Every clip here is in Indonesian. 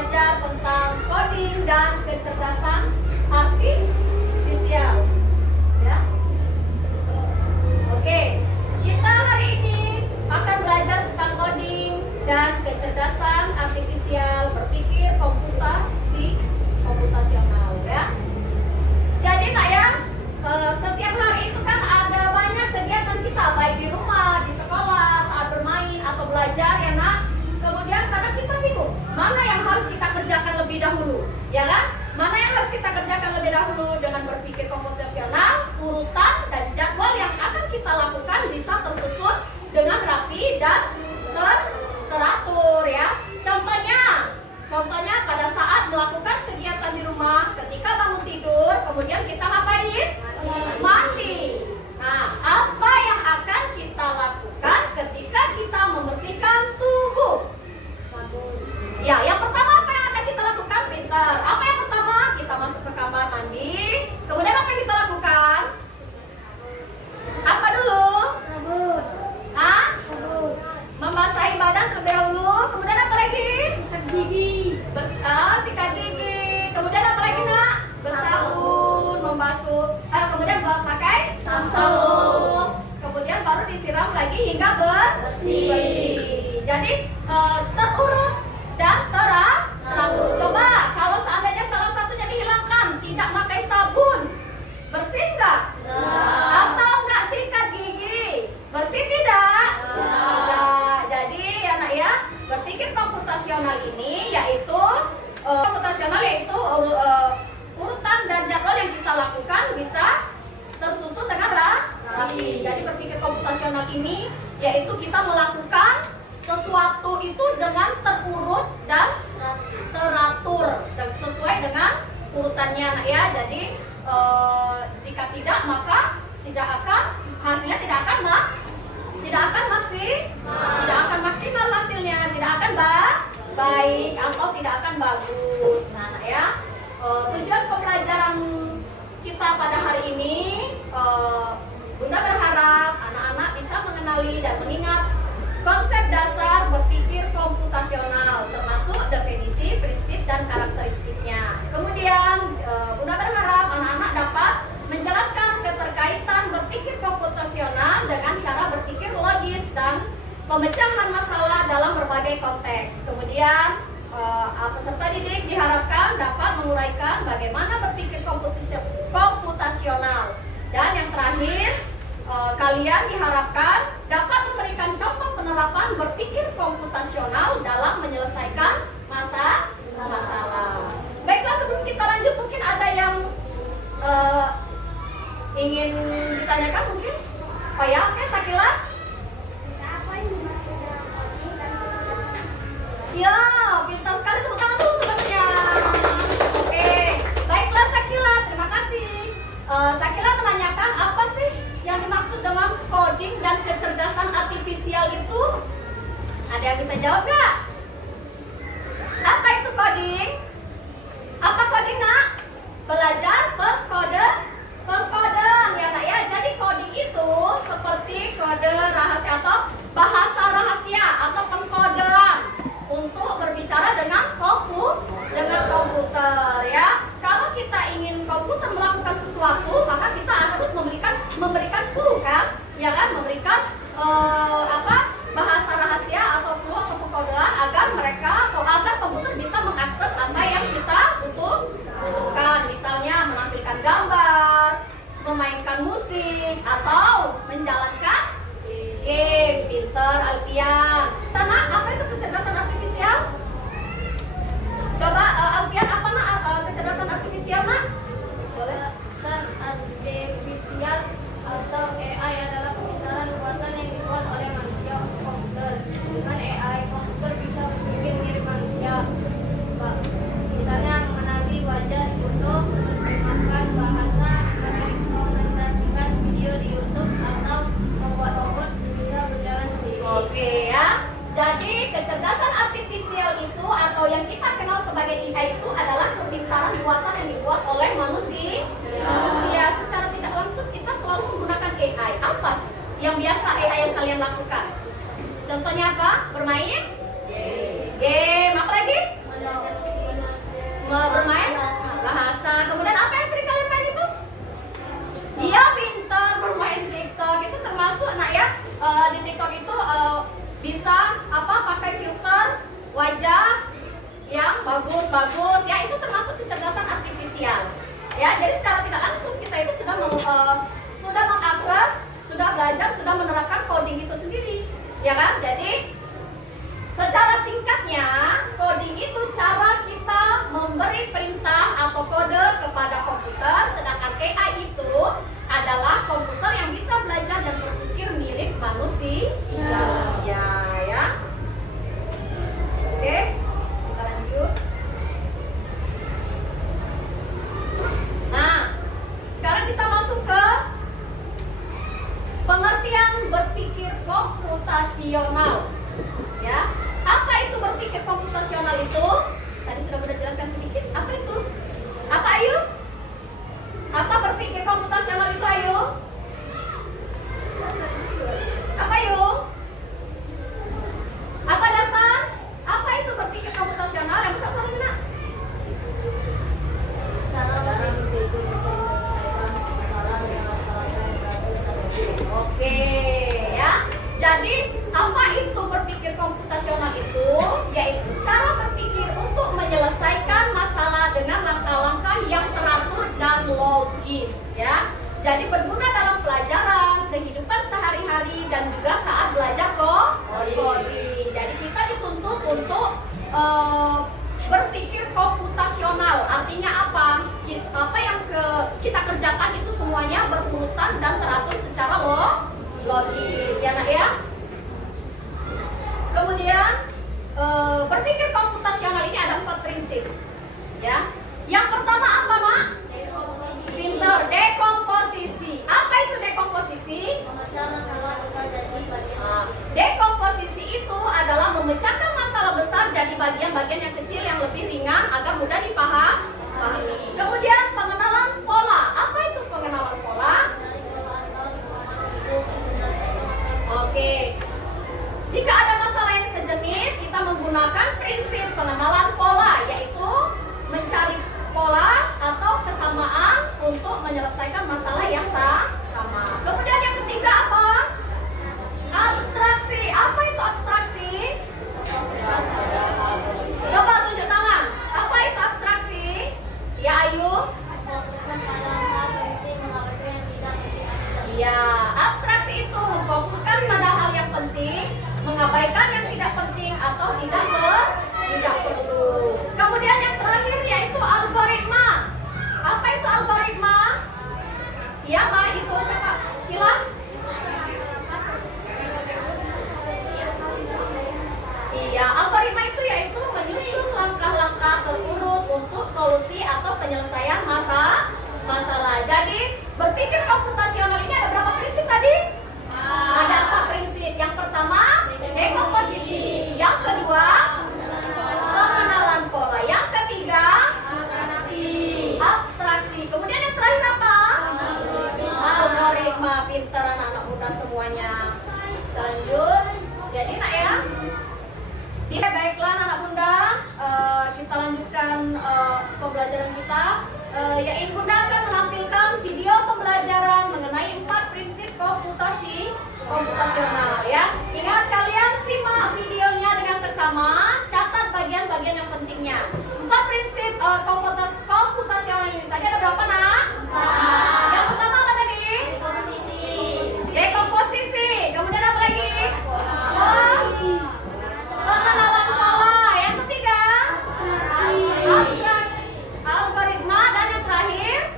belajar tentang coding dan kecerdasan artifisial. Ya. Oke, kita hari ini akan belajar tentang coding dan kecerdasan artifisial, berpikir komputasional ya. Jadi nak ya, setiap hari itu kan ada banyak kegiatan kita, baik di rumah, di sekolah, saat bermain atau belajar ya nak. Kemudian kadang kita bingung, mana yang harus kita kerjakan lebih dahulu, ya kan? Mana yang harus kita kerjakan lebih dahulu. Dengan berpikir komputasional, urutan dan jadwal yang akan kita lakukan bisa tersusun dengan rapi dan teratur ya. Contohnya pada saat melakukan kegiatan di rumah, ketika bangun tidur, kemudian kita ngapain? Mandi. Nah, apa yang akan kita lakukan ketika kita membersihkan tubuh? Ya, yang pertama apa yang akan kita lakukan? Pintar. Apa yang pertama? Kita masuk ke kamar mandi. Kemudian apa yang kita lakukan? Apa dulu? Sabun. Hah? Sabun. Membasahi badan terlebih dahulu. Kemudian apa lagi? Sikat gigi. Sikat gigi. Kemudian apa lagi nak? Bersabun, membasuh. Kemudian pakai sampo. Kemudian baru disiram lagi hingga bersih. Jadi terurut dan teratur. Coba kalau seandainya salah satunya dihilangkan, tidak pakai sabun, bersih nggak? Atau nggak sikat gigi, bersih tidak? Tidak. Jadi ya nak ya, berpikir komputasional ini yaitu urutan dan jadwal yang kita lakukan bisa tersusun dengan rapi. Jadi berpikir komputasional ini yaitu kita melakukan sesuatu itu dengan terurut dan teratur dan sesuai dengan urutannya nak ya. Jadi jika tidak maka hasilnya tidak akan maksimal hasilnya, tidak akan baik atau tidak akan bagus. Nah nak ya, tujuan pembelajaran kita pada hari ini, Bunda berharap anak-anak bisa mengenali dan mengingat konsep dasar berpikir komputasional, termasuk definisi, prinsip, dan karakteristiknya. Kemudian Bunda berharap anak-anak dapat menjelaskan keterkaitan berpikir komputasional dengan cara berpikir logis dan pemecahan masalah dalam berbagai konteks. Kemudian peserta didik diharapkan dapat menguraikan bagaimana berpikir komputasional. Dan yang terakhir, kalian diharapkan dapat memberikan contoh penerapan berpikir komputasional dalam menyelesaikan masalah. Baiklah, sebelum kita lanjut, mungkin ada yang ingin ditanyakan mungkin? Oh ya, oke, Sakila. Ya, pintar sekali, tepuk tangan dulu temannya. Oke, baiklah Sakila, terima kasih. Sakila menanyakan apa sih yang dimaksud dengan coding dan kecerdasan artifisial itu? Ada yang bisa jawab nggak? Apa itu coding? Apa coding nak? Belajar pengkodean ya nak ya. Jadi coding itu seperti kode rahasia atau bahasa rahasia atau pengkodean untuk berbicara dengan komputer ya. Kalau kita ingin komputer melakukan sesuatu, maka kita harus memberikan clue kan? Ya kan, memberikan bahasa rahasia atau clue atau pengkodean agar komputer bisa mengakses apa yang kita butuhkan. Misalnya menampilkan gambar, memainkan musik, atau menjalankan game. Pinter Alfian. Tenang, apa itu kecerdasan artifisial? Coba Alfian, apa nak kecerdasan artifisial nak? Boleh. Kecerdasan artifisial atau AI adalah pintaran buatan yang dibuat oleh manusia untuk komputer. Dengan AI, komputer bisa berpikir mirip manusia. Misalnya mengenali wajah di foto, menerjemahkan bahasa, mendokumentasikan video di YouTube, atau membuat robot bisa berjalan sendiri. Oke ya. Jadi kecerdasan artifisial itu atau yang kita kenal sebagai AI itu adalah kepintaran buatan yang dibuat oleh manusia. Secara tidak langsung kita selalu menggunakan AI. Apa yang biasa AI yang kalian lakukan? Contohnya apa? Bermain? Game. Apa lagi? bagus, bagus. Ya, itu termasuk kecerdasan artifisial. Ya, jadi secara tidak langsung kita itu sudah mengakses, sudah belajar, sudah menerapkan coding itu sendiri. Ya kan? Jadi secara singkatnya, coding itu cara kita memberi perintah atau kode kepada komputer, sedangkan AI itu adalah komputer yang bisa belajar dan berpikir mirip manusia. Ya. Oke, kita lanjut. Nah, sekarang kita masuk ke pengertian berpikir komputasional. Ya, apa itu berpikir komputasional itu? Tadi sudah jelaskan sedikit. Apa itu? Apa Ayu? Apa berpikir komputasional itu Ayu? Apa Ayu? Apa Darman? Apa itu berpikir komputasional? Yang besar soalnya nak? Cara berpikir menyelesaikan masalah dengan cara yang bagus. Oke, ya. Jadi apa itu berpikir komputasional itu? Yaitu cara berpikir untuk menyelesaikan masalah dengan langkah-langkah yang teratur dan logis, ya. Jadi berguna dalam pelajaran, kehidupan sehari-hari dan juga saat belajar coding. Jadi kita dituntut untuk berpikir komputasional. Artinya apa? Apa yang kita kerjakan itu semuanya berurutan dan teratur secara logis, ya nak ya. Kemudian berpikir komputasional ini ada 4 prinsip, ya. Yang pertama apa nak? Pinter, dekomposisi. Apa itu dekomposisi? Memecah masalah besar jadi bagian. Dekomposisi itu adalah memecahkan masalah besar jadi bagian-bagian yang kecil yang lebih ringan agar mudah dipahami. Kemudian pengenalan pola. Apa itu pengenalan pola? Oke. Jika ada masalah yang sejenis, kita menggunakan prinsip pengenalan pola, yaitu mencari pola atau kesamaan untuk menyelesaikan masalah yang sama. Kemudian yang ketiga apa? Abstraksi. Apa itu abstraksi? Coba tunjuk tangan. Apa itu abstraksi? Ya Ayu? Fokuskan pada hal penting mengabaikan yang tidak penting. Iya, abstraksi itu memfokuskan pada hal yang penting, mengabaikan yang tidak penting atau tidak perlu. Kemudian yang terakhir yaitu algoritma. Apa itu algoritma? Iya, Mbak, itu siapa? Hila? Iya, algoritma itu yaitu menyusun langkah-langkah terurut untuk solusi atau penyelesaian masalah. Jadi, berpikir komputasional ini ada berapa prinsip tadi? Ada 4 prinsip. Yang pertama, dekomposisi. Yang kedua, pengenalan pola. Yang ketiga, abstraksi. Kemudian yang terakhir apa? Algoritma. Pintar anak-anak muda semuanya. Kita lanjut. Jadi nak ya. Baiklah anak bunda, kita lanjutkan pembelajaran kita. Yaitu bunda akan menampilkan video pembelajaran mengenai 4 prinsip komputasional ya. Ingat kalian simak videonya dengan seksama, catat bagian-bagian yang pentingnya. 4 prinsip komputasional ini tadi ada berapa nak? 4. Yang pertama apa tadi? Dekomposisi. Kemudian apa lagi? Pengenalan pola. Yang ketiga? Abstraksi. Algoritma. Dan yang terakhir?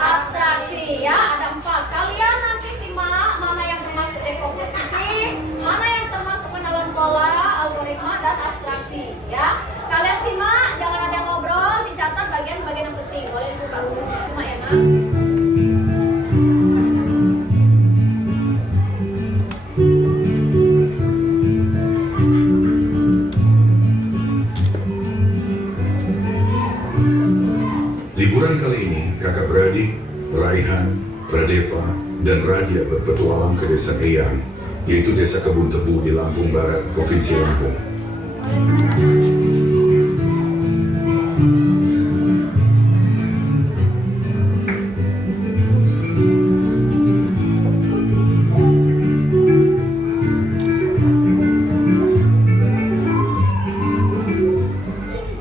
Abstraksi ya, ada 4. Kalian nanti simak mana yang termasuk dekomposisi, mana yang termasuk pengenalan pola, algoritma, dan abstraksi ya. Kalian simak, jangan ada yang ngobrol, dicatat bagian-bagian yang penting. Boleh dibuka semua ya nak. Liburan kali ini, kakak beradik, Raihan, Pradeva, dan Radia berpetualang ke desa Eyang, yaitu desa Kebun Tebu di Lampung Barat, Provinsi Lampung.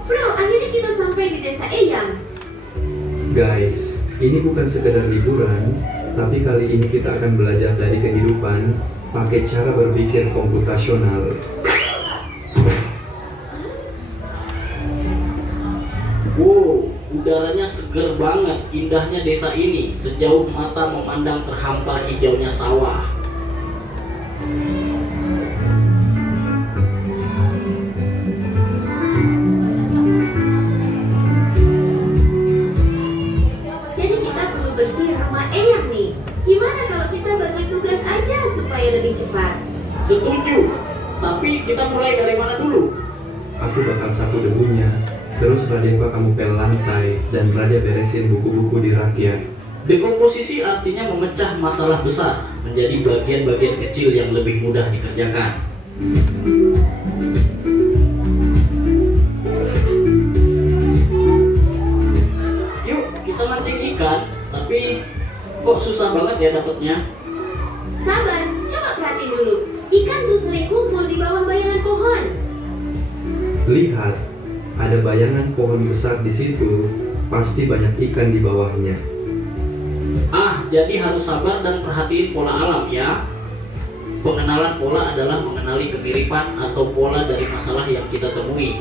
Bro, desa Eyang. Guys, ini bukan sekedar liburan, tapi kali ini kita akan belajar dari kehidupan pakai cara berpikir komputasional. Wow, udaranya seger banget, indahnya desa ini. Sejauh mata memandang terhampar hijaunya sawah. Jadi kita perlu bersih rumah Eyang nih. Gimana kalau kita bagi tugas aja supaya lebih cepat? Setuju, tapi kita mulai dari mana dulu? Aku bakal sapu debunya, terus Radeva kamu pel lantai, dan Radia beresin buku-buku di rakyat. Dekomposisi artinya memecah masalah besar menjadi bagian-bagian kecil yang lebih mudah dikerjakan. Yuk, kita mancing ikan, tapi kok susah banget ya dapetnya? Sabar, coba perhatiin dulu. Ikan tuh sering kumpul di bawah bayangan pohon. Lihat, ada bayangan pohon besar di situ, pasti banyak ikan di bawahnya. Ah, jadi harus sabar dan perhatiin pola alam ya. Pengenalan pola adalah mengenali kemiripan atau pola dari masalah yang kita temui.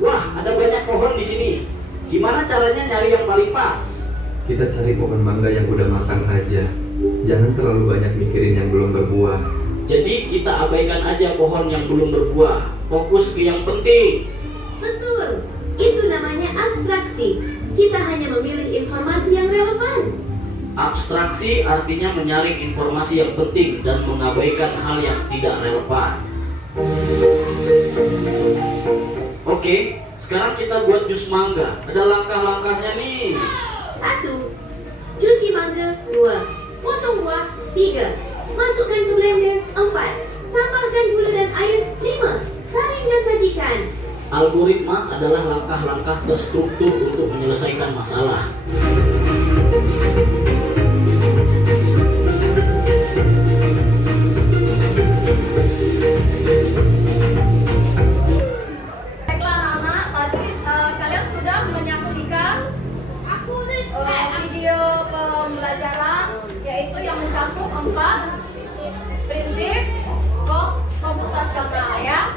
Wah, ada banyak pohon di sini. Gimana caranya nyari yang paling pas? Kita cari pohon mangga yang udah makan aja. Jangan terlalu banyak mikirin yang belum berbuah. Jadi kita abaikan aja pohon yang belum berbuah. Fokus ke yang penting. Betul, itu namanya abstraksi. Kita hanya memilih informasi yang relevan. Abstraksi artinya menyaring informasi yang penting dan mengabaikan hal yang tidak relevan. Oke, sekarang kita buat jus mangga. Ada langkah-langkahnya nih. 1. Cuci mangga. 2. Potong buah. 3. Masukkan ke blender. 4. Tambahkan gula dan air. 5. Saring dan sajikan. Algoritma adalah langkah-langkah terstruktur untuk menyelesaikan masalah. Baiklah anak-anak, tadi kalian sudah menyaksikan video pembelajaran yaitu yang mencakup 4 prinsip komputasional ya.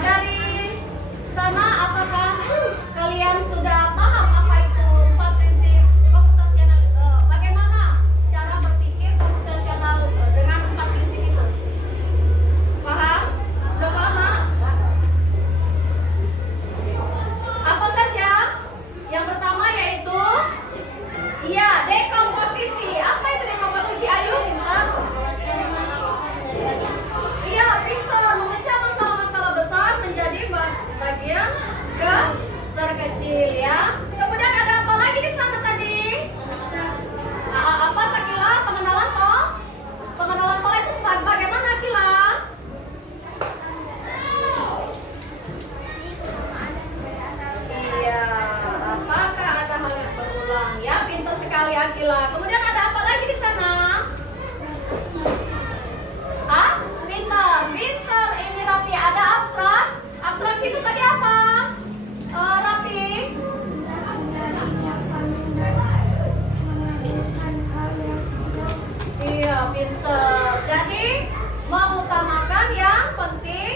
Dari sana apakah kalian sudah paham apa itu 4 prinsip komputasional? Bagaimana cara berpikir komputasional dengan 4 prinsip itu? Paham? Sudah paham? Mak? Apa saja? Yang pertama yaitu dekomposisi. Apa itu dekomposisi? Ayo pintar. Iya, pintar. Memecah masalah-masalah besar menjadi bagian terkecil ya. Kemudian ada apa lagi di sana tadi? Apa Sakila? Pengenalan toh? Pengenalan pola itu bagaimana Akila? Iya, apakah ada hal yang berulang? Ya, pintar sekali Akila. Kemudian ada apa lagi di sana? Pintar. Ini Rapi. Ada abstrak. Abstraksi itu tadi apa? Rapi. Iya, pintar. Jadi mengutamakan yang penting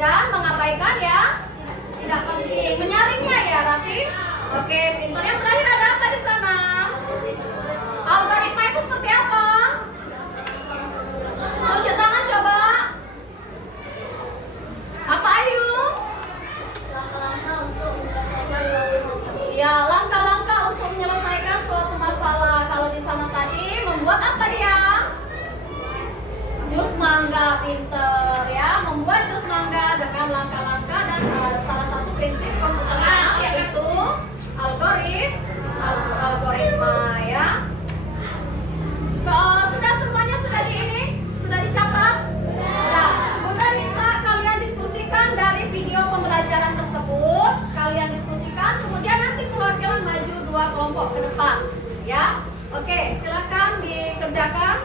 dan mengabaikan yang tidak penting. Menyaringnya ya, Rafi. Oke, pintar. Yang terakhir ada apa di sana? Algoritma itu seperti apa? Tunjuk tangan coba. Apa Ayu? Ya, langkah-langkah untuk menyelesaikan suatu masalah. Kalau di sana tadi membuat apa dia? Jus mangga, pinter ya. Membuat jus mangga dengan langkah-langkah dan salah satu prinsip komputasional yaitu algoritma ya. Sudah semuanya sudah sudah dicatat? Sudah. Bunda minta kalian diskusikan dari video pembelajaran tersebut. Kalian diskusikan, kemudian nanti perwakilan maju 2 kelompok ke depan. Ya, oke, silakan dikerjakan.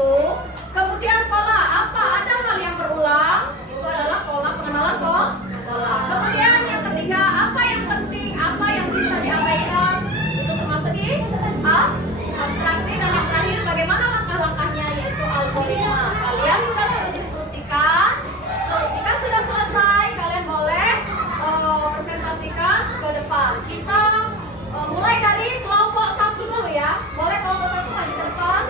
itu. Kemudian pola, apa ada hal yang berulang? Itu adalah pola pengenalan pola. Kemudian yang ketiga, apa yang penting, apa yang bisa diabaikan? Itu termasuk di abstraksi. Dan yang terakhir, bagaimana langkah-langkahnya, yaitu algoritma. Kalian juga sudah diskusikan. So, jika sudah selesai, kalian boleh presentasikan ke depan. Kita mulai dari kelompok 1 dulu ya. Boleh kelompok 1 maju ke depan?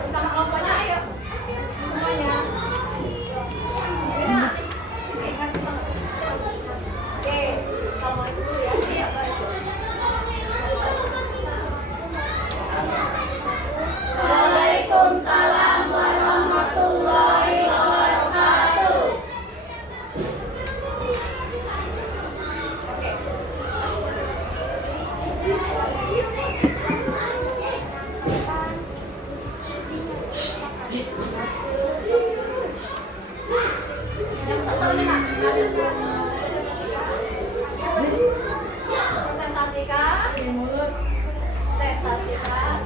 Bersama kelompoknya, ayo. Semuanya. Ya. Oke, assalamualaikum dulu ya. Siap, guys. Waalaikumsalam warahmatullahi wabarakatuh. Oke. Yang satunya Kak. Presentasikan di mulut. Presentasikan.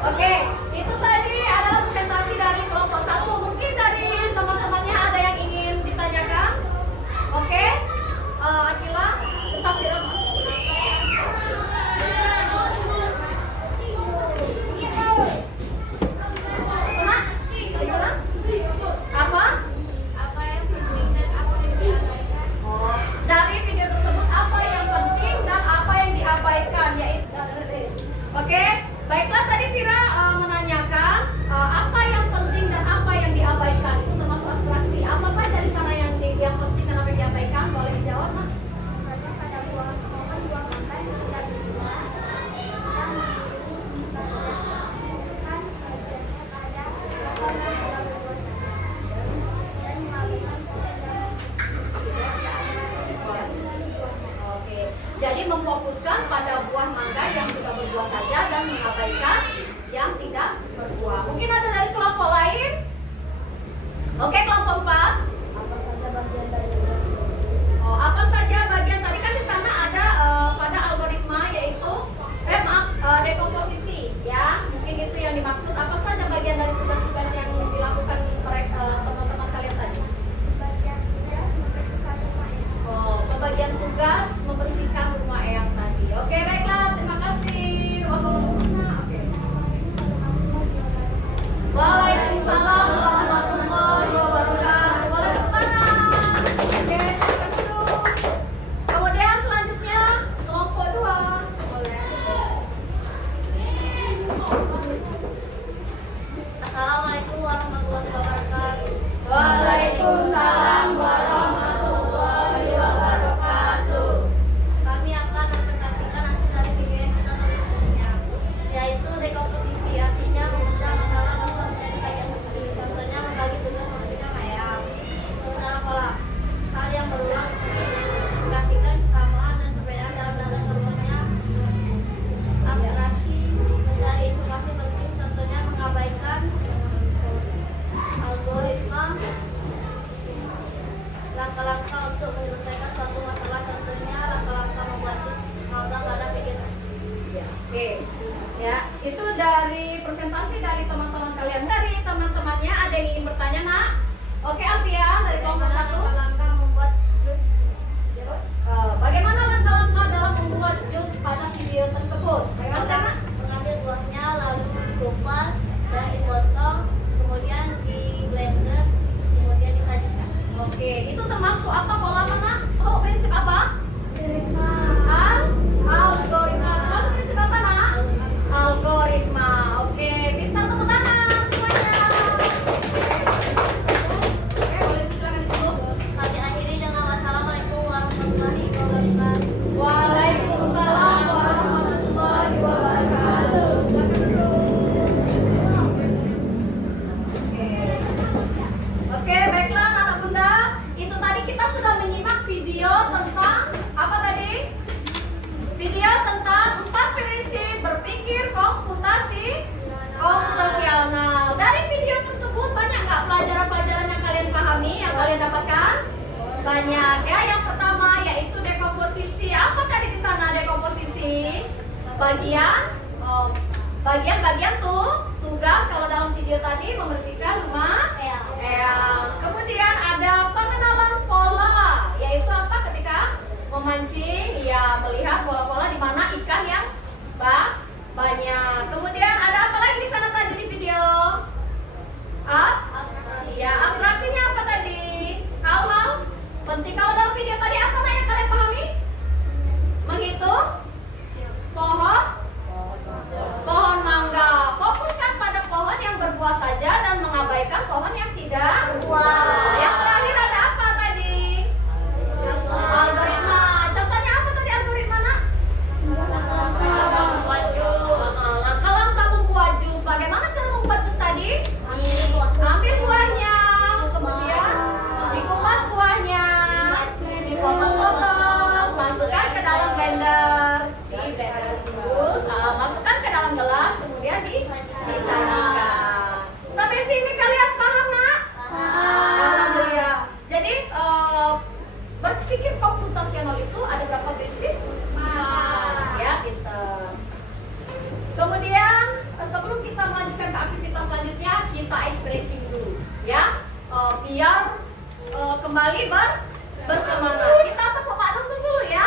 Oke, itu tadi adalah presentasi dari kelompok 1. Mungkin dari teman-temannya ada yang ingin ditanyakan? Oke, Akila, Safira. Apa? Apa yang penting dan apa yang diabaikan? Oh, dari video tersebut apa yang penting dan apa yang diabaikan, yaitu oke, baiklah tadi Vira menanyakan apa yang penting dan apa yang diabaikan, itu termasuk abstraksi. Apa saja di sana yang penting dan apa yang diabaikan? Boleh dijawab, Mas? Misalnya pada buang makan tidak dibuang dan memutuskan kajiannya pada orang yang sudah berdosa dan mengabaikan proses yang tidak diabaikan. Oke, jadi memfokuskan pada buah mangga yang sudah berbuah saja dan mengabaikan yang tidak berbuah. Mungkin ada dari kelompok lain? Oke, kelompok 4. Apa saja bagian dari Oh, apa saja bagian tadi kan di sana ada pada algoritma yaitu dekomposisi ya. Mungkin itu yang dimaksud. Apa saja bagian dari tugas-tugas yang dilakukan teman-teman kalian tadi? bagian tugas membersihkan rumah ini? Oh, pembagian tugas membersihkan rumah eyang tadi. Oke, baiklah. Terima kasih. Wassalamualaikum. Waalaikumsalam warahmatullahi wabarakatuh. Boleh tepuk tangan. Oke, silakan duduk. Kemudian selanjutnya kelompok 2. Boleh. Assalamualaikum warahmatullahi wabarakatuh. Waalaikumsalam warahmatullahi wabarakatuh. Kami akan mempresentasikan hasil dari video yang kita tulis sebelumnya, yaitu dekomposisi, artinya memecah masalah menjadi bagian kecil. Contohnya membagi tugas manusia ayam. Pengenalan pola, hal yang berulang mengindikasikan kesamaan dan perbedaan dalam data kelompoknya. Abstraksi, mencari informasi penting, contohnya mengabaikan algoritma. Langkah-langkah untuk menyelesaikan suatu masalah, contohnya langkah-langkah membuat mangga pada vegetasi. Oke, ya itu dari presentasi dari teman-teman kalian. Dari teman-temannya ada yang ingin bertanya, nak? Oke, Alfia dari kelompok 1. Langkah-langkah membuat jus. Bagaimana langkah-langkah dalam membuat jus pada video tersebut? Bagaimana, Nak? Mengambil buahnya lalu dikupas dan dipotong, kemudian di blender, kemudian disajikan. Oke, itu termasuk banyak ya. Yang pertama yaitu dekomposisi. Apa tadi di sana dekomposisi? Bagian tuh tugas kalau dalam video tadi membersihkan rumah eyang. Kemudian ada pengenalan pola, yaitu apa? Ketika memancing, ya melihat pola-pola di mana ikan yang banyak. Kemudian ada apa lagi di sana tadi di video? Ya, abstraksinya apa tadi? Hal-hal penting kalau dalam video tadi apa yang kalian pahami? Menghitung pohon mangga. Fokuskan pada pohon yang berbuah saja dan mengabaikan pohon yang tidak berbuah. Yang terakhir ada apa tadi? Algoritma. Contohnya apa tadi algoritma? Langkah-langkah membuat jus. Bagaimana cara membuat jus tadi? Ambil buahnya, kemudian dikupas buahnya, dipotong-potong, masukkan ke dalam blender, terus masukkan ke dalam gelas, kemudian disajikan. Sampai sini kalian paham, nak? Alhamdulillah. Jadi berpikir komputasional itu ada berapa prinsip? Ya, pinter. Kemudian sebelum kita melanjutkan ke aktivitas selanjutnya, kita ice breaking dulu, ya, biar kembali bersemangat. Kita tepuk Pak Dungdung dulu ya.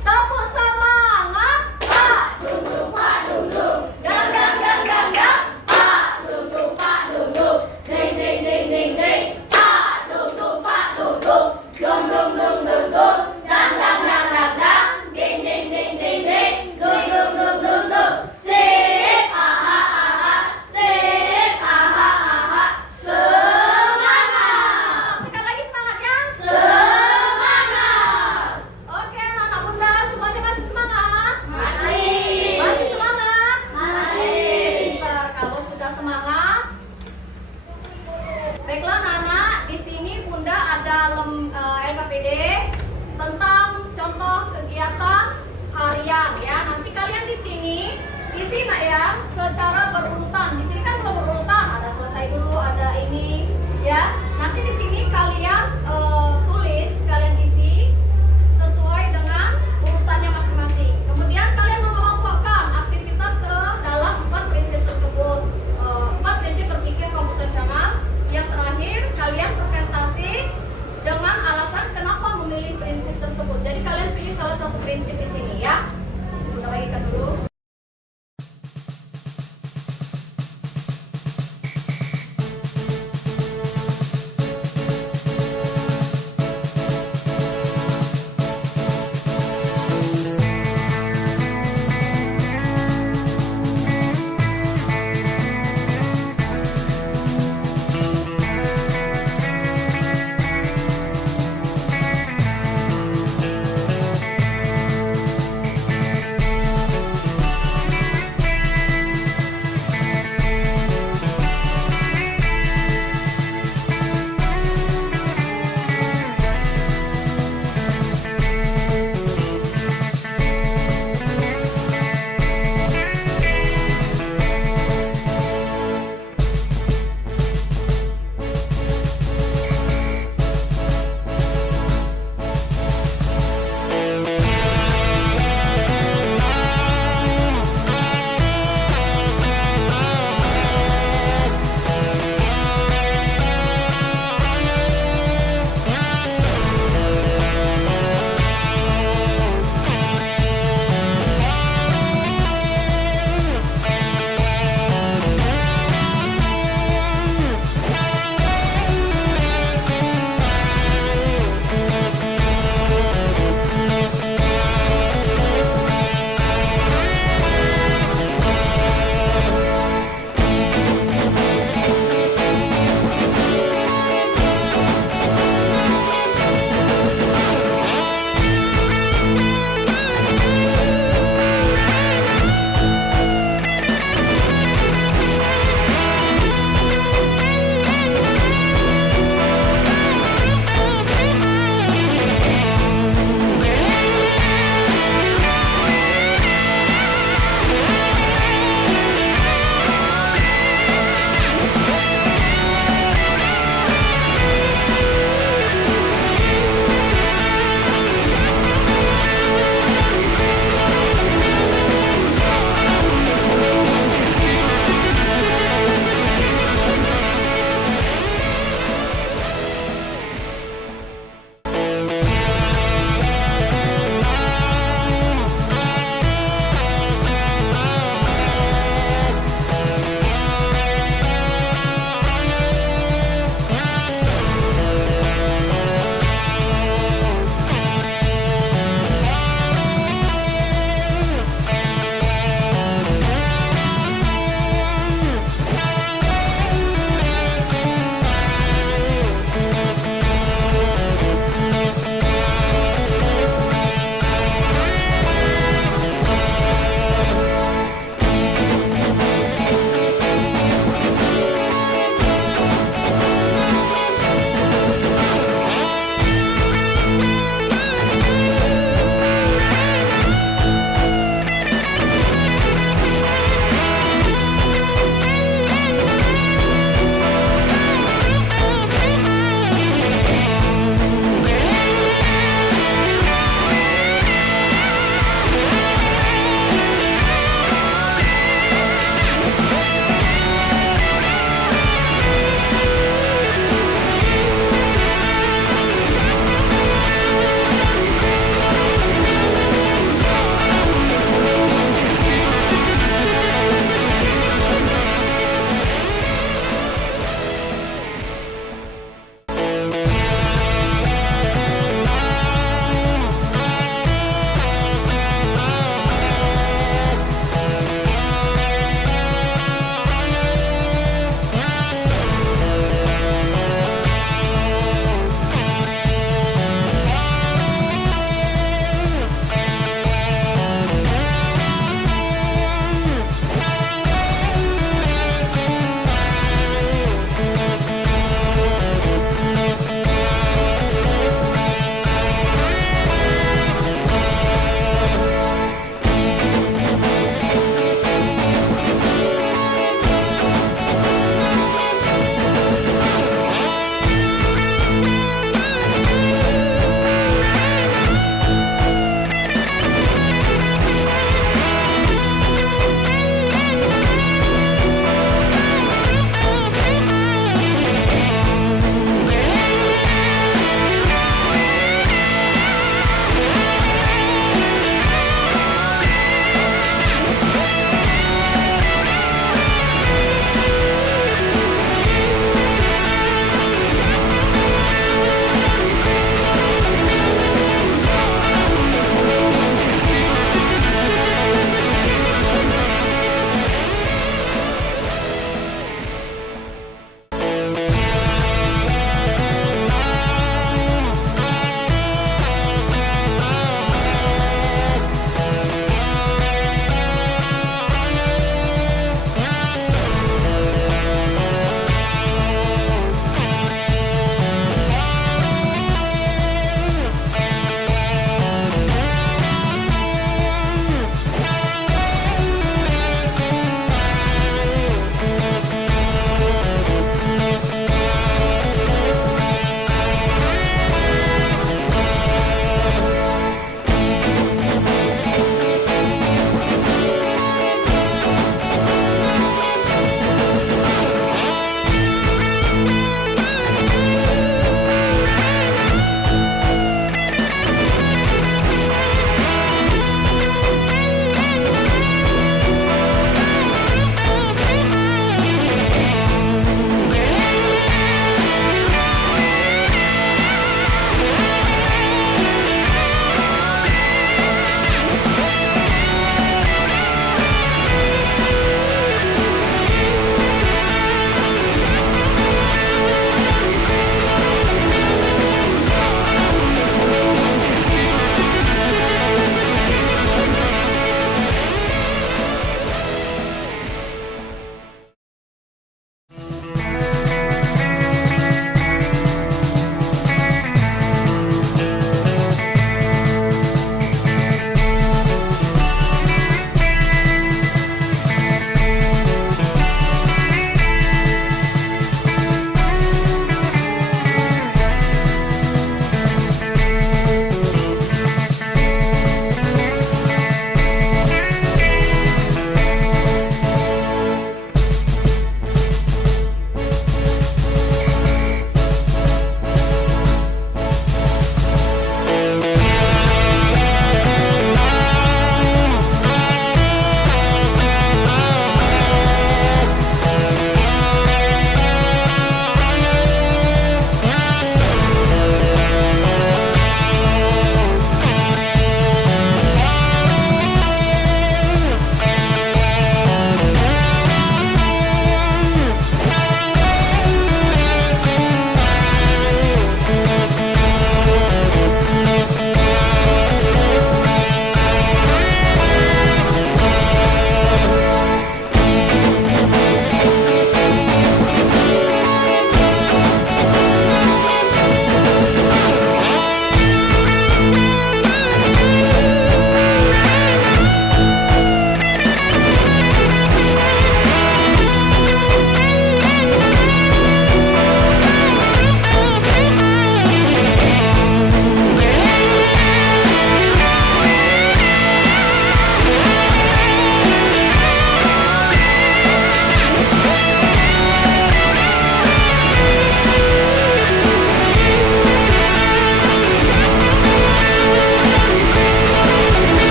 Tepuk semangat, Pak Dungdung, Pak Dungdung. Gang gang gang gang gang, Pak Dungdung, Pak Dungdung. Ding ding ding ding ding, Pak Dungdung, Pak Dungdung. Dong dong dong dong dong, dang dang dang dang dang. Ding ding ding ding ding, dong dong dong dong dong. Sip, aha aha, sip, aha aha. Semangat. Sekali lagi semangat ya. Semangat. Oke, anak bunda semuanya masih semangat? Masih semangat? Pintar. Kalau sudah semangat, baiklah anak-anak, di sini bunda ada LKPD tentang contoh kegiatan harian ya. Nanti kalian di sini isi nak ya secara berurutan. Di sini kan belum berurutan, ada selesai dulu, ada ini ya. Nanti di sini kalian tulis, kalian isi sesuai dengan urutannya masing-masing. Kemudian kalian mengelompokkan aktivitas ke dalam 4 prinsip tersebut. 4 prinsip berpikir komputasional. Yang terakhir kalian presentasi dengan alasan kenapa memilih prinsip tersebut. Jadi kalian pilih salah satu prinsip di sini ya. Kita bagikan dulu.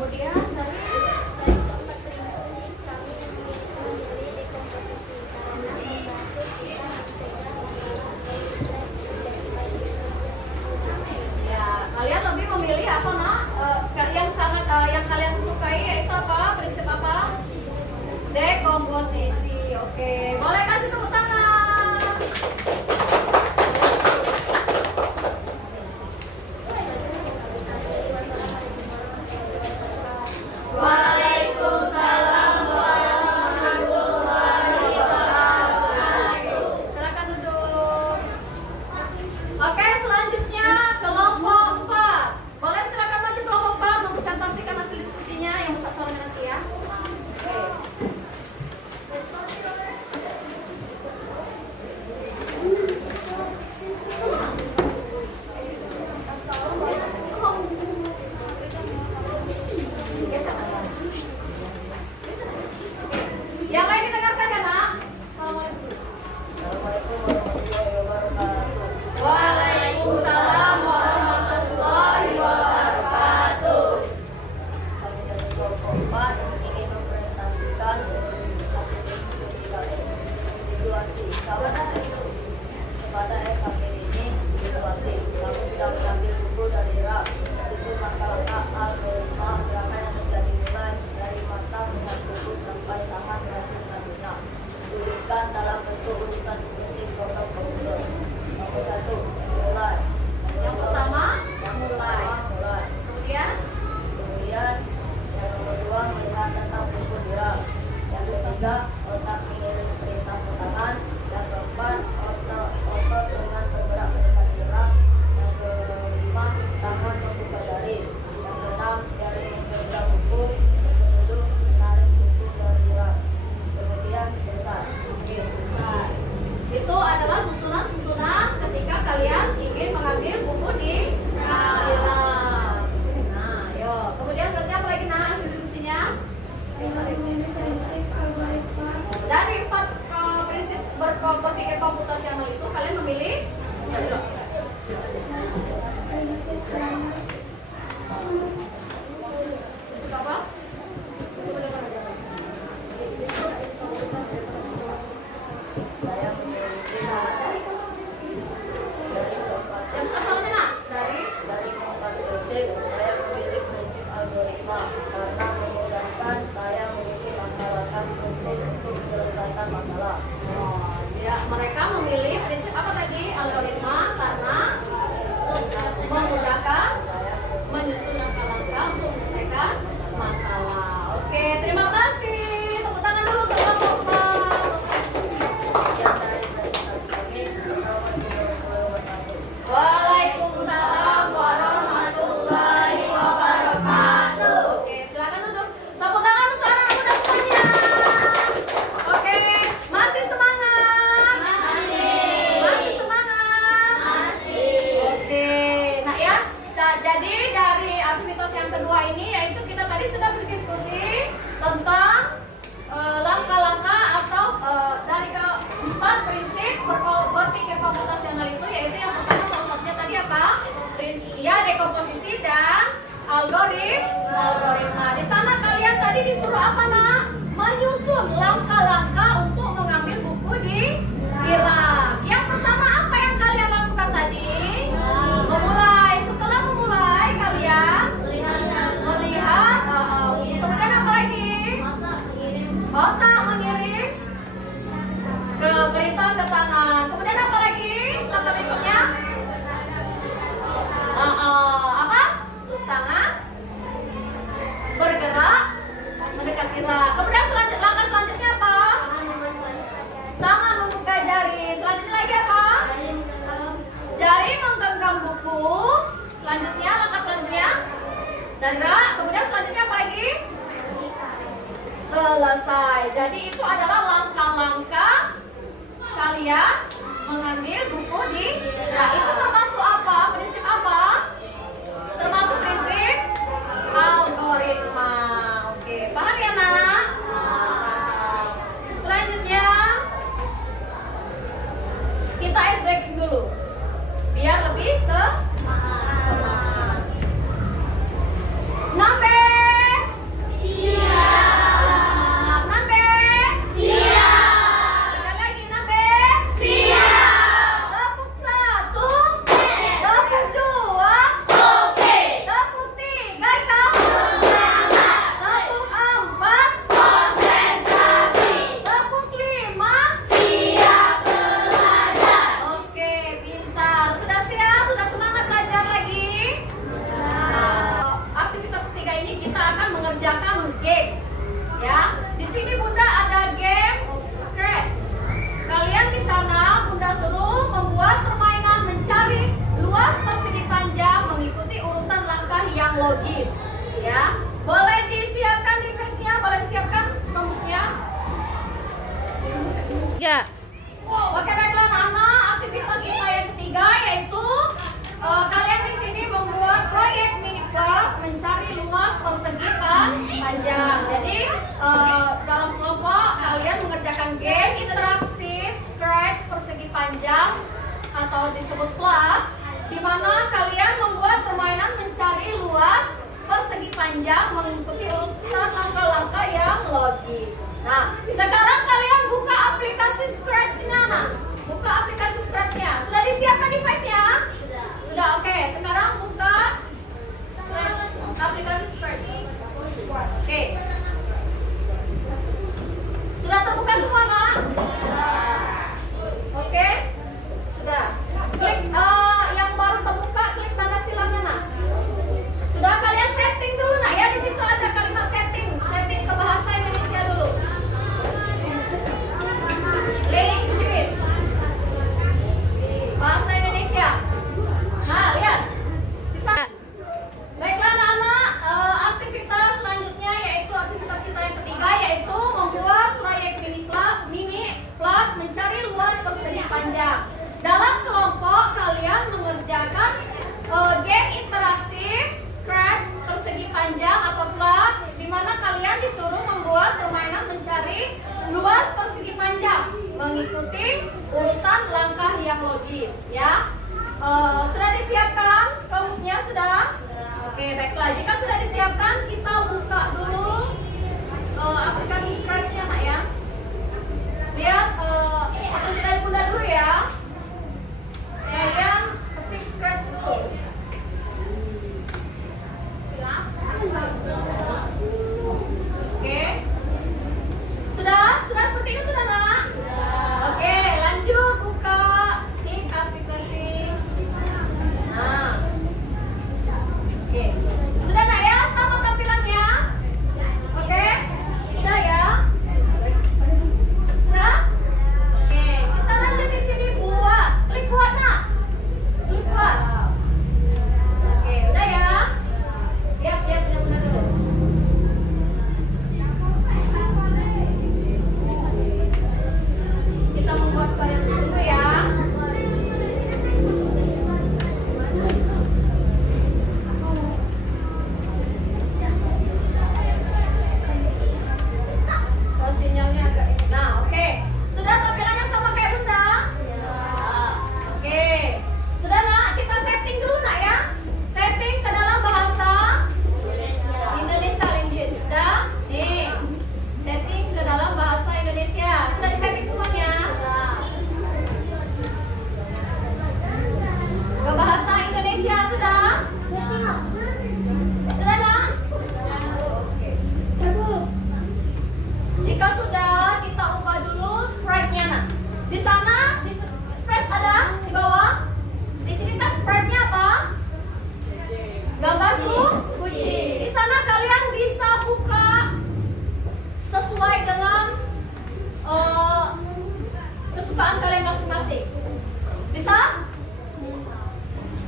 Kemudian dari Dari keempat prinsip kami memilih dekomposisi karena membantu kita mencegah ya kalian lebih memilih apa nak? Yang kalian sukai yaitu apa? Prinsip apa? Dekomposisi. Oke, boleh kasih tepuk tangan. Waalaikumsalam warahmatullahi wabarakatuh. Silakan duduk. Oke, selanjutnya kelompok 4. Boleh silakan maju kelompok 4 mempresentasikan hasil diskusinya yang besar suaranya nanti ya. Oke. Yang lain didengarkan ya nak? Assalamualaikum. Waalaikumsalam warahmatullahi wabarakatuh. Kami dari kelompok 4 ingin mempresentasikan hasil diskusi kami. Situasi kepada kami ini situasi. Kami sudah mengambil buku dari RAP, susun langkah-langkah algoritma gerakan yang terjadi mulai dari mata dengan buku sampai tangan berhasil selanjutnya. Tuliskan dalam bentuk urutan seperti program komputer. Nomor 1, mulai. Yang pertama, mulai. Mulai. Kemudian, Kemudian yang nomor 2 melihat tentang buku gerak. Yang ketiga otak mengirim perintah ke tangan. Yang keempat otot dengan bergerak menekan gerak. Yang kelima tangan membuka jari. Yang keenam jari menggenggam buku. Kemudian menarik buku dari rak. Kemudian selesai. Oke, selesai. itu adalah susunan-susunan ketika kalian ingin mengambil buku di rak. Nah, yuk. Kemudian berarti apa lagi nah hasil diskusinya? Dari 4 prinsip berpikir komputasional itu kalian memilih prinsip apa? Saya memiliki dari keempat Yang besar suaranya nak? Dari keempat prinsip, saya memilih prinsip algoritma karena memudahkan saya memiliki langkah-langkah struktur untuk menyelesaikan masalah. Oh, ya, mereka memilih prinsip apa tadi? Algoritma karena memudahkan Saya menyusun langkah-langkah untuk menyelesaikan masalah. Oke, terima kasih. Tepuk tangan dulu untuk kelompok 4. sekian dari presentasi kami. Assalamualaikum warahmatullahi wabarakatuh. Waalaikumsalam warahmatullahi wabarakatuh. Oke, silakan duduk. Tepuk tangan untuk anak muda semuanya. Oke, masih semangat? Masih semangat? Oke, nah ya. Jadi dari aktivitas yang kedua ini yaitu kita tadi sudah berdiskusi tentang langkah-langkah atau dari keempat prinsip berpikir komputasional itu, yaitu yang pertama salah satunya tadi apa? Ya, dekomposisi dan algoritma. Di sana kalian tadi disuruh apa nak? Menyusun langkah-langkah untuk mengambil buku di rak. Yang pertama apa yang kalian lakukan tadi? Memulai. Setelah memulai kalian melihat. Kemudian apa lagi? Otak mengirim ke berita ke tangan. Kemudian apa lagi? Langkah berikutnya apa? Tangan bergerak mendekati rak. Kemudian langkah selanjutnya apa? Tangan membuka jari. Selanjutnya lagi apa? Jari menggenggam buku. Selanjutnya langkah selanjutnya dan rak. Kemudian selanjutnya apa lagi? Selesai. Jadi itu adalah langkah-langkah kalian mengambil buku di rak. Itu termasuk apa? Prinsip apa? Termasuk prinsip algoritma. Oke, paham ya nak? Selanjutnya kita ice breaking dulu biar lebih semangat. Nambe mengerjakan game. Ya, di sini Bunda ada game Scratch. Kalian di sana Bunda suruh membuat permainan mencari luas persegi panjang mengikuti urutan langkah yang logis. Ya, boleh disiapkan device-nya, boleh disiapkan rumusnya. Ya. Oke, baiklah anak-anak, aktivitas kita yang ketiga yaitu kalian di sini membuat proyek mini plot mencari luas persegi panjang. Jadi dalam kelompok kalian mengerjakan game interaktif Scratch persegi panjang atau disebut plot, di mana kalian membuat permainan mencari luas persegi panjang mengikuti urutan langkah-langkah yang logis. Nah, sekarang kalian buka aplikasi Scratch-nya, nah. Buka aplikasi Scratch-nya. Sudah disiapkan device-nya? Sudah, oke. Sekarang buka Scratch, aplikasi Scratch. Oke. Sudah terbuka semua, nak? Oke. Sudah. Klik yang baru terbuka, klik tanda silangnya, nak. Sudah kalian setting dulu, nak ya. Di situ ada kalimat setting. Setting ke bahasa Indonesia dulu. Lanjut. Bahasa Indonesia. Nah, lihat. Bisa. Baiklah anak-anak, aktivitas selanjutnya yaitu aktivitas kita yang ketiga yaitu membuat proyek mini plot mencari luas persegi panjang. Dalam kelompok kalian mengerjakan game interaktif Scratch persegi panjang atau plot, di mana kalian disuruh membuat permainan mencari luas persegi panjang mengikuti urutan langkah yang logis, ya. Sudah disiapkan? Rumusnya sudah? Oke, baiklah. Jika sudah disiapkan, kita buka dulu aplikasi Scratch-nya, nak ya. Lihat petunjuk dari Bunda dulu ya. Kalian ketik Scratch dulu. Oke. Sudah seperti ini sudah, nak? Oke, lanjut buka klik aplikasi. Nah. Oke. Sudah, nak ya? Sama tampilannya? Oke. Sudah ya? Sudah? Oke, kita lanjut di sini buat. Klik buat, nak. Klik buat. Oke, udah ya? Lihat benar-benar dulu. Kita membuat bayar dulu ya. Oh, sinyalnya agak ini. Nah, oke. Sudah tampilannya sama kayak Bunda? Oke. Sudah, nak? Kita setting dulu, nak ya. Setting ke dalam bahasa Indonesia. Lanjut. Sudah? Nih. Setting ke dalam bahasa Indonesia. Sudah disetting semuanya? Ke bahasa Indonesia sudah? Sudah, nak? Oke. Jika sudah, kita ubah dulu sprite-nya, nak. Di sana, di sprite ada di bawah. Di sini kan sprite-nya apa? Gambar kucing. Di sana kalian bisa buka sesuai dengan kesukaan kalian masing-masing. Bisa?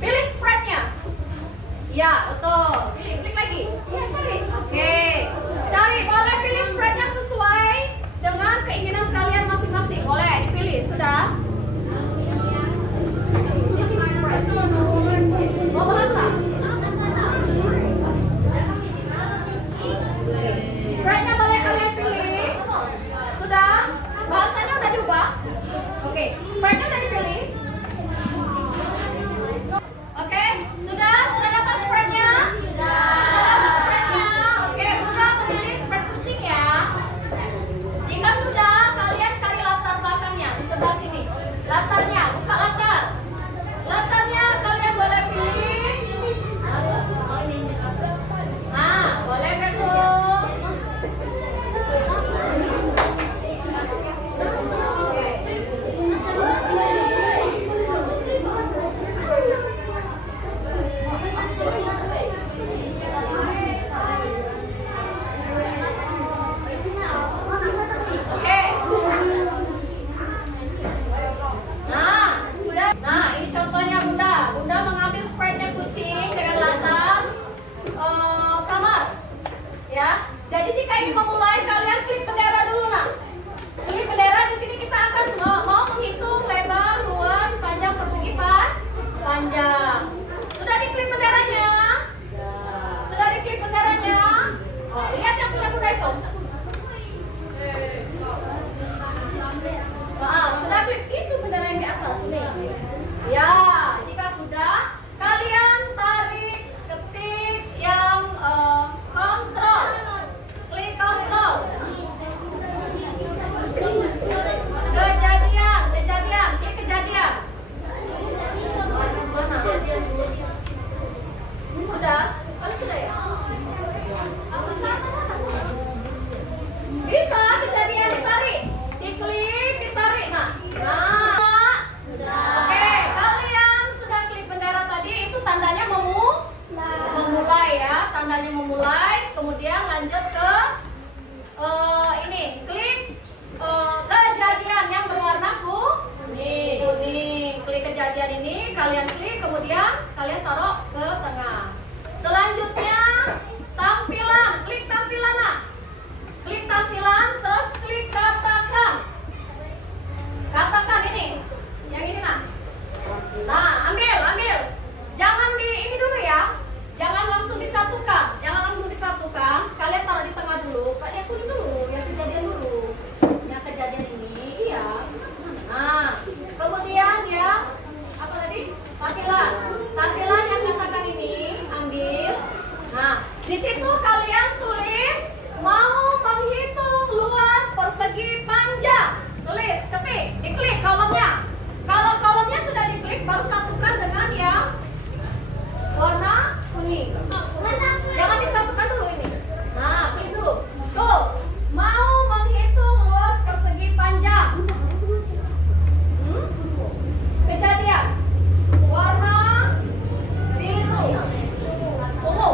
Pilih sprite-nya. Ya, betul. Pilih, klik lagi. Ya, cari. Oke. Cari, boleh pilih sprite-nya sesuai dengan keinginan kalian masing-masing. Boleh dipilih, sudah? Di sini sprite. Mau bahasa? Sprite-nya boleh kalian pilih. Sudah? Bahasanya udah diubah? Oke, sprite-nya udah dipilih? Oke, sudah dapat sprite-nya? Sudah dapat sprite-nya? Oke, Bunda memilih sprite kucing ya. Jika sudah, kalian cari latar belakangnya di sebelah sini. Jadi jika ingin memulai, kalian klik bendera dulu nak. Klik bendera, di sini kita akan mau menghitung lebar, luas, panjang, persegi, panjang. Sudah diklik benderanya? Sudah diklik benderanya? Oh, lihat yang punya kuda itu. Sudah klik itu bendera yang di atas nih. Ya, jika sudah, kalian tarik ketik yang kontrol. Klik kontrol. Kejadian, klik kejadian. Mana? Sudah? Kalian sudah ya? Bisa kejadian ditarik. Diklik, ditarik. Nah. Oke, kalian sudah klik bendera tadi, itu tandanya memulai ya, tandanya memulai. Kemudian lanjut ke ini, klik kejadian yang berwarna kuning. Klik kejadian ini, kalian klik, kemudian kalian taruh ke tengah. Selanjutnya tampilan, klik tampilan nah. Klik tampilan, terus klik katakan. Katakan ini, yang ini nah. Nah, ambil. Jangan di ini dulu ya. Jangan langsung disatukan. Kalian taruh di tengah dulu. Yang kuning dulu, yang kejadian dulu. Yang kejadian ini, iya. Nah, kemudian yang apa tadi? Tampilan yang katakan ini, ambil. Nah, di situ kalian tulis mau menghitung luas persegi panjang. Tulis, ketik, diklik kolomnya. Kalau kolomnya sudah diklik, baru satukan dengan yang warna kuning. Jangan disatukan dulu ini. Nah, klik dulu. Tuh, mau menghitung luas persegi panjang. Kejadian warna biru, ungu,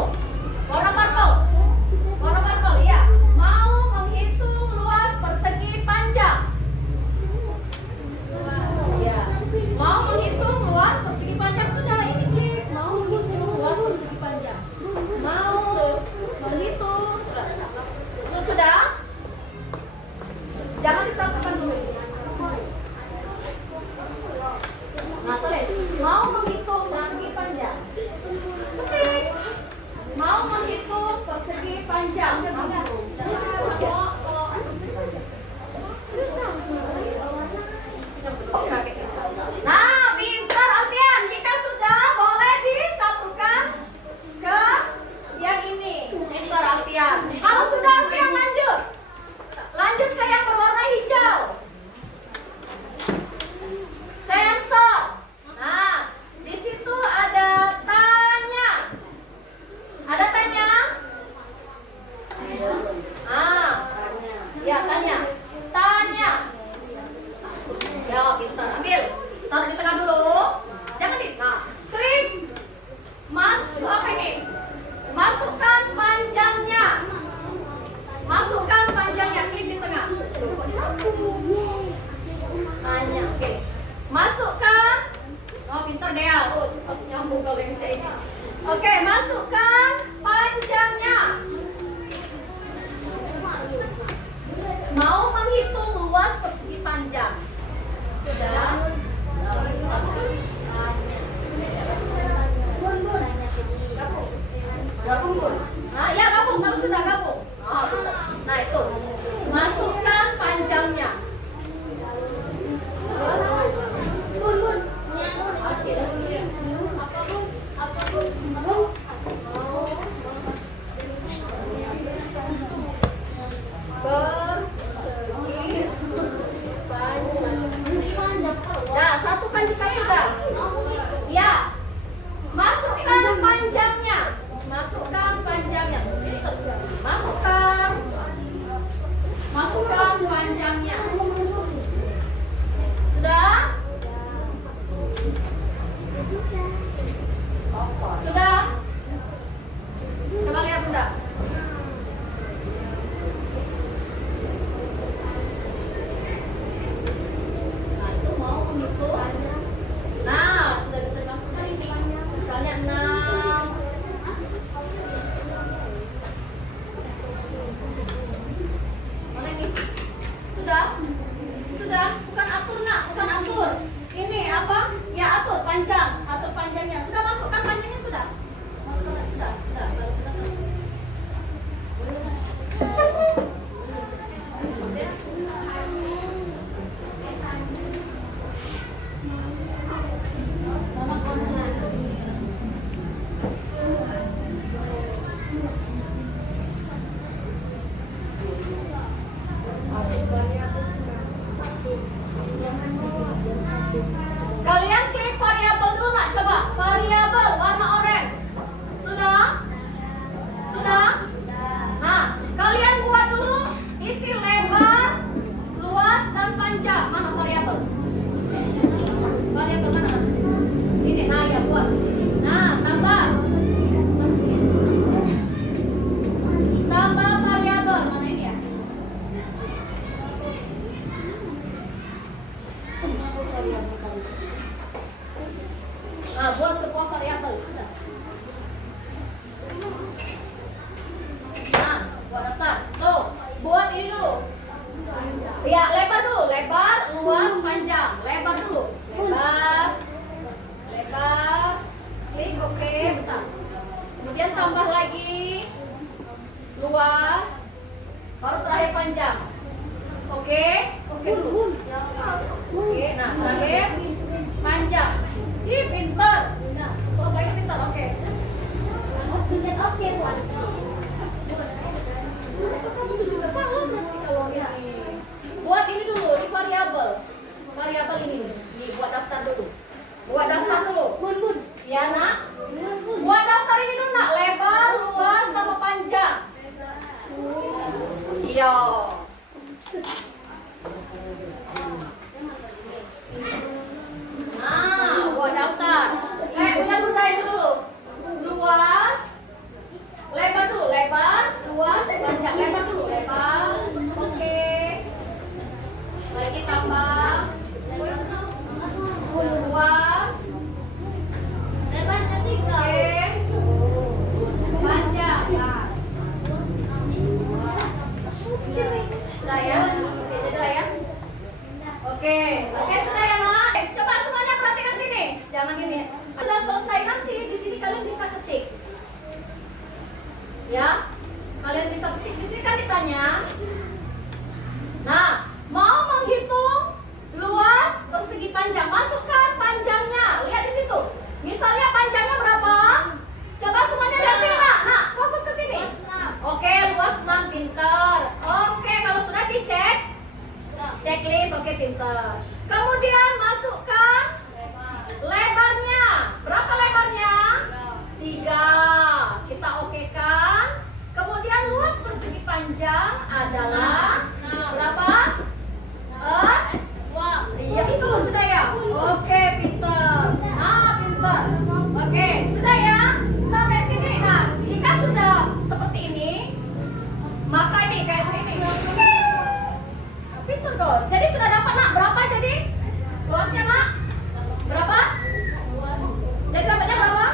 warna purple, ya. Mau menghitung luas persegi panjang. Ya, mau menghitung luas persegi panjang sudah ini klik. Mau menghitung luas persegi panjang. Mau menghitung sudah. Jangan disatukan dulu. Nah, tulis mau menghitung persegi panjang. Ketik. Mau menghitung persegi panjang. Nah, pintar Alfian. Jika sudah, boleh disatukan ke yang ini. Pintar Alfian. Kalau sudah, Alfian lanjut ke yang berwarna hijau. Sensor. Nah, di situ ada tanya. Ada tanya? Ya, tanya. Ya, pintar. Ambil. Taruh di tengah dulu. Jangan di. Nah, klik. Masuk apa ini? Masukkan panjangnya. Klik di tengah. Tanya. Oke. Masukkan. Oh, pintar Dea. Oh, cepat nyambung kalau yang saya ini. Oke, masukkan panjangnya. Mau menghitung luas persegi panjang. Sudah. Gabung. Nah, ya gabung. Kalau sudah gabung. Nah, itu. Masukkan panjangnya. buat ini dulu. Ya, lebar dulu, lebar, luas, panjang. Lebar dulu. Lebar. Klik, oke, bentar. Kemudian tambah lagi luas, baru terakhir panjang. Oke dulu. Oke, nah terakhir panjang. Ih, pintar. Kalau pakai pintar, oke. Oke, Tuan. Kamu tuh juga salah berarti kalau ini. Buat ini dulu, di variabel. Variabel ini nih, buat daftar dulu. Buat daftar dulu. Bun. Ya, Nak. Buat daftar ini dulu, Nak. Lebar, luas, sama panjang. Iya. Nah, buat daftar. Bukan bunda itu dulu. Luas, lebar dulu, lebar, luas, panjang. Lebar dulu, lebar. Oke. Lagi tambah. Luas. Lebar ketiga. Oke. Panjang. Sudah ya? Oke, sudah ya? Oke, sudah ya, Nak? Coba semuanya perhatikan sini. Jangan gini. Sudah selesai nanti di sini kalian bisa ketik. Ya, kalian bisa ketik di sini kan ditanya. Nah, mau menghitung luas persegi panjang, masukkan panjangnya. Lihat di situ. Misalnya panjangnya berapa? Coba semuanya lihat sini, Nak. Nah, fokus ke sini. Oke, luas 6, pintar. Oke, kalau sudah dicek, checklist, oke, pintar. Kemudian masukkan lebarnya. Berapa lebarnya? 3. Kita okekan. Kemudian luas persegi panjang adalah berapa? Iya, itu sudah ya? Oke, pintar. Nah, pintar. Oke, sudah ya? Sampai sini. Nah, jika sudah seperti ini, maka ini kayak sini. Pintar kok. Jadi sudah dapat, Nak, berapa jadi? Luasnya, Nak? Berapa? Jadi dapatnya berapa?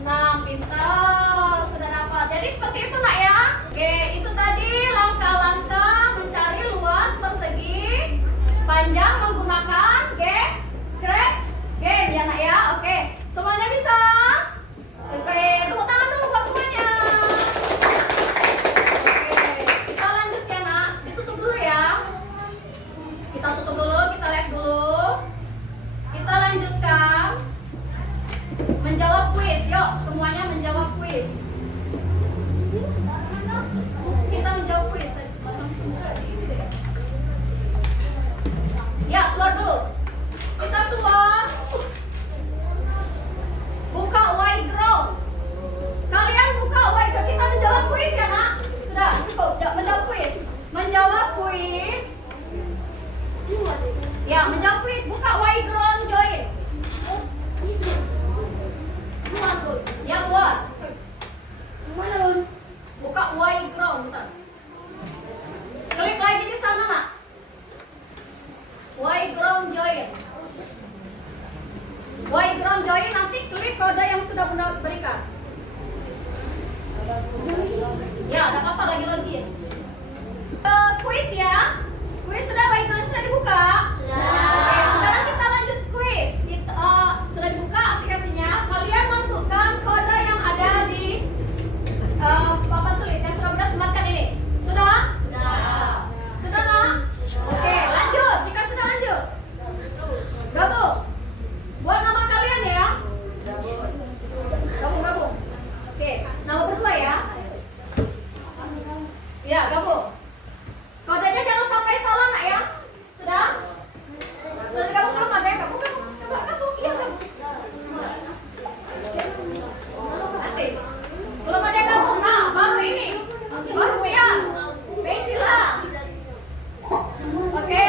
6, pintar. Sudah dapat. Jadi seperti itu, Nak, ya. Oke, itu tadi langkah-langkah mencari luas persegi panjang menggunakan Scratch Game, ya, Nak, ya. Oke, semuanya bisa? Oke, tepuk tangan dulu buat semuanya. Oke, kita lanjut ya, Nak. Ditutup dulu ya. Kita tutup dulu, kita lihat dulu. Kita lanjutkan menjawab kuis. Yuk, semuanya menjawab kuis. Kita menjawab kuis. Ya, keluar dulu. Kita keluar. Buka Whiteground. Kalian buka Whiteground. Kita menjawab kuis ya, Nak? Sudah, cukup. Ya, menjawab kuis. Menjawab kuis. Ya, menjawab kuis. Buka Whiteground, join. Keluar tuh. Ya, keluar. Mana, Bun? Buka Whiteground, bentar. Klik lagi di sana, Nak. Whiteground join. Whiteground join, nanti klik kode yang sudah Bunda berikan. Ya, ada apa lagi? Kuis ya. Kuis sudah, Whiteground sudah dibuka? Oke, sekarang kita lanjut kuis. Sudah dibuka aplikasinya. Kalian masukkan kode yang ada di papan tulis yang sudah Bunda sematkan ini. Sudah? Sudah, Nak? Oke, lanjut. Jika sudah lanjut, gabung. Buat nama kalian ya. Gabung. Oke, nama berdua ya. Ya, gabung. Kodenya jangan sampai salah, Nak, ya. Sudah? Sudah digabung belum? Ada yang gabung? Coba gabung. Iya, gabung. Nanti. Belum ada yang gabung. Nah, baru ini. Baru Pian. Besila. Oke?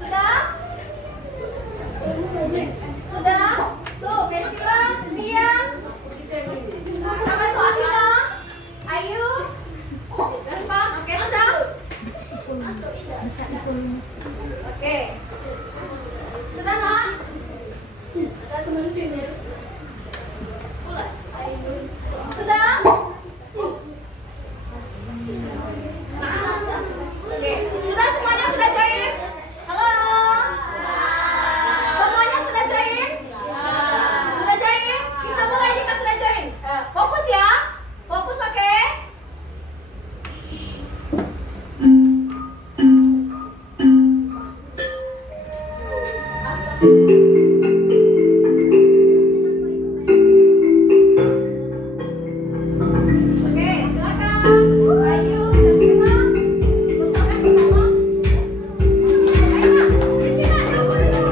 Sudah? Sudah? Tuh, Besila, Pian. Sampai tuh Akila. Ayu. Gampang. Oke, sudah? Oke. Sudah, Nak? Sudah? Nah. Oke, silakan. Ayo, Safira. Bentukkan pertama. Ayo, Safira, kamu dulu.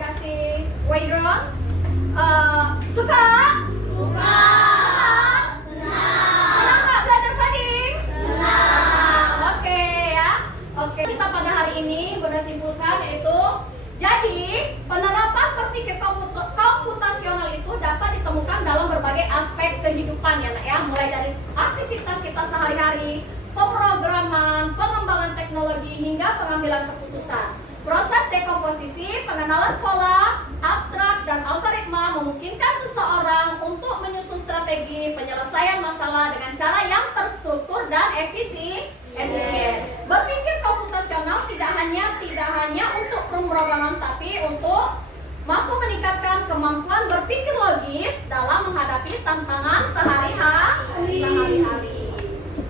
kasih Waydron. Suka? Suka. Senang nggak belajar coding? Senang. Oke ya. Oke, kita pada hari ini sudah simpulkan yaitu jadi penerapan berpikir komputasional itu dapat ditemukan dalam berbagai aspek kehidupan ya nak ya, mulai dari aktivitas kita sehari-hari, pemrograman, pengembangan teknologi hingga pengambilan keputusan. Proses dekomposisi, pengenalan pola, abstrak, dan algoritma memungkinkan seseorang untuk menyusun strategi penyelesaian masalah dengan cara yang terstruktur dan efisien. Berpikir komputasional tidak hanya untuk pemrograman tapi untuk mampu meningkatkan kemampuan berpikir logis dalam menghadapi tantangan sehari-hari.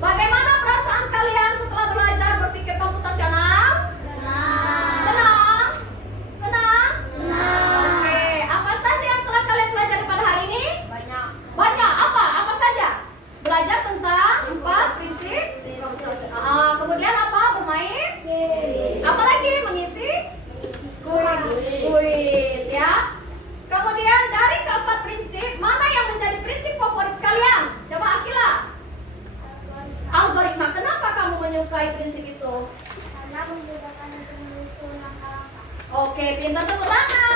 Bagaimana perasaan kalian setelah belajar berpikir komputasional? Senang? Oke, apa saja yang telah kalian pelajari pada hari ini? Banyak. Apa saja? Belajar tentang 4 prinsip. Kemudian apa? Bermain? Apalagi mengisi? Kuis ya. Kemudian dari keempat prinsip, mana yang menjadi prinsip favorit kalian? Coba Akila. Algoritma. Kenapa kamu menyukai prinsip itu? Karena memudahkan untuk menyusun langkah-langkah. Oke, pintar tepuk tangan.